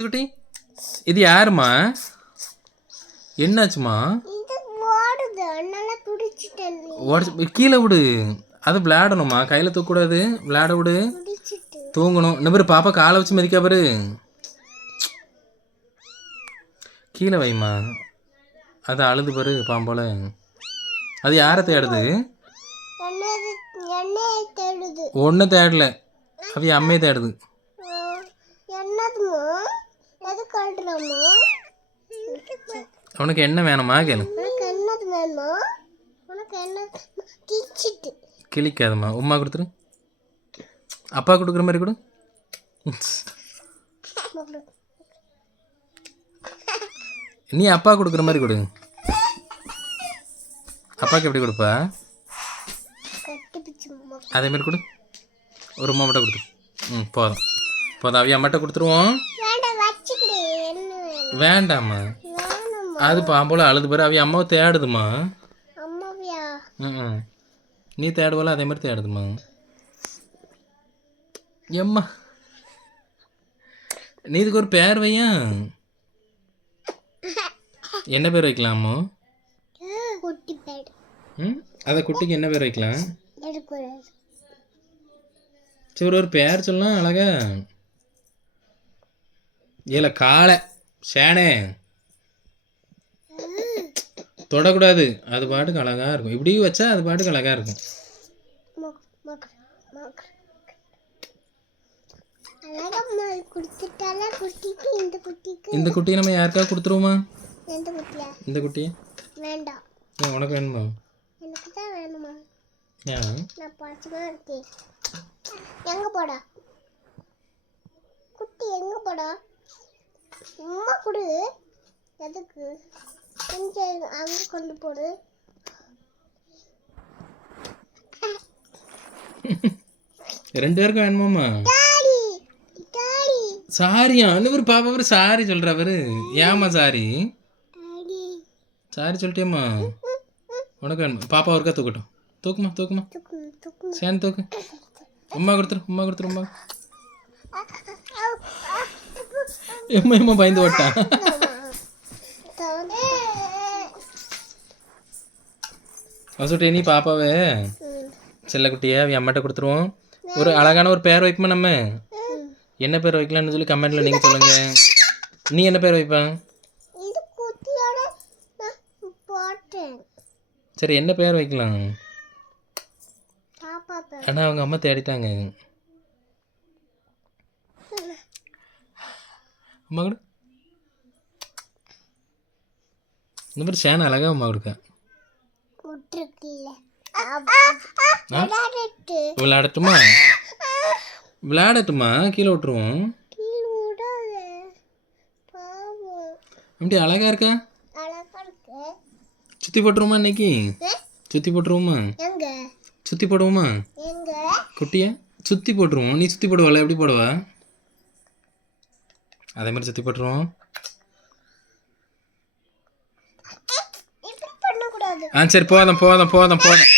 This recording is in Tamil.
குட்டி இது யாருமா என்னாச்சுமா உடச்சு கீழே விடு. அது விளையாடணுமா கையில் தூக்கக்கூடாது விளையாட விடு. தூங்கணும். இன்னும் பேர் பாப்பா காலை வச்சு மதிக்கா பாரு. கீழே வைம்மா. அது அழுது பாரு பாம்போல அது யாரை தேடுது? ஒன்றும் தேடல. அவைய அம்மையை தேடுது. உனக்கு என்ன வேணுமா கேளு. கிளிக்காதம்மா உமா கொடுத்துரு. அப்பா கொடுக்குற மாதிரி கொடு. நீ அப்பா கொடுக்குற மாதிரி கொடு. அப்பாவுக்கு எப்படி கொடுப்பா? அதே மாதிரி கொடு. ஒரு உமா மட்டும் கொடுத்துரு. ம் போதும். போதும் அவைய அம்மாட்ட கொடுத்துருவோம் வேண்டாம் வச்சுக்கிடு என்ன வேணும் வேண்டாம்மா. அது பாம்போல அழுது பாரு. அவைய அம்மாவை தேடுதுமா ம் நீ தேடுவல அதே மாதிரி தேடுதுமா எம்மா. நீ இதுக்கு ஒரு பேர் வையா என்ன பேர் வைக்கலாமோ? ம்? அதை குட்டிக்கு என்ன பேர் வைக்கலாம்? சரி ஒரு பேர் சொல்லலாம் அழகா. ஏல காளை. சேனே தொடக்கூடாது. அது பாட்டுக்கு அழகாக இருக்கும். இப்படி வச்சா அது பாட்டுக்கு அழகாக இருக்கும். குட்டிக்கு இந்த இந்த குட்டியை நம்ம யாருக்கா கொடுத்துருவோமா? இந்த குட்டியை? வேண்டாம் உனக்கு வேணுமா? எனக்கு தான் வேணுமா ஏன்? நான் பச்சைமா இருக்கேன் எங்க போடா குட்டி எங்க போடா? அம்மா கொடு. எதுக்கு? கொஞ்சம் அங்க கொண்டு போடு. ரெண்டு பேருக்கும் டாடி சாரியா ஒரு பாப்பா பேர் சாரி பேரு ஏம்மா சாரி? சாரி சொல்லிட்டியம்மா உனக்கு வேணுமா? பாப்பா ஒருக்கா தூக்கட்டும். தூக்குமா தூக்குமா? தூக்கு தூக்கு. சேன் தூக்கு. உமா கொடுத்துரு உமா கொடுத்துரு உமா எம்மா எம்மா பயந்து ஓட்டான் வசுட்டி நீ பாப்பாவே. செல்லக்குட்டியை அவன் அம்மாட்ட கொடுத்துருவோம். ஒரு அழகான ஒரு பேர் வைப்போமா நம்ம? என்ன பேர் வைக்கலாம்னு சொல்லி கமெண்ட்ல நீங்கள் சொல்லுங்க. நீ என்ன பேர் வைப்ப? இது குட்டியோட நான் போட்டேன். சரி என்ன பேர் வைக்கலாம்? ஆனால் அவங்க அம்மா தேடிட்டாங்க. அம்மா கூட இந்த மாதிரி சேனை அழகா அம்மா கொடுக்க. விளையாடட்டுமா? விளையாடட்டுமா? கீழே விட்டுருவோம். அப்படி அழகா இருக்கா? சுற்றி போட்டுருவோமா இன்னைக்கு? சுற்றி போட்டுருவோமா? சுற்றி போடுவோமா? குட்டியை? சுற்றி போட்டுருவோம். நீ சுற்றி போடுவல எப்படி போடுவா? அதே மாதிரி சுற்றி போட்டுருவோம். ஆ சரி போதும் போதும் போதும் போதும்.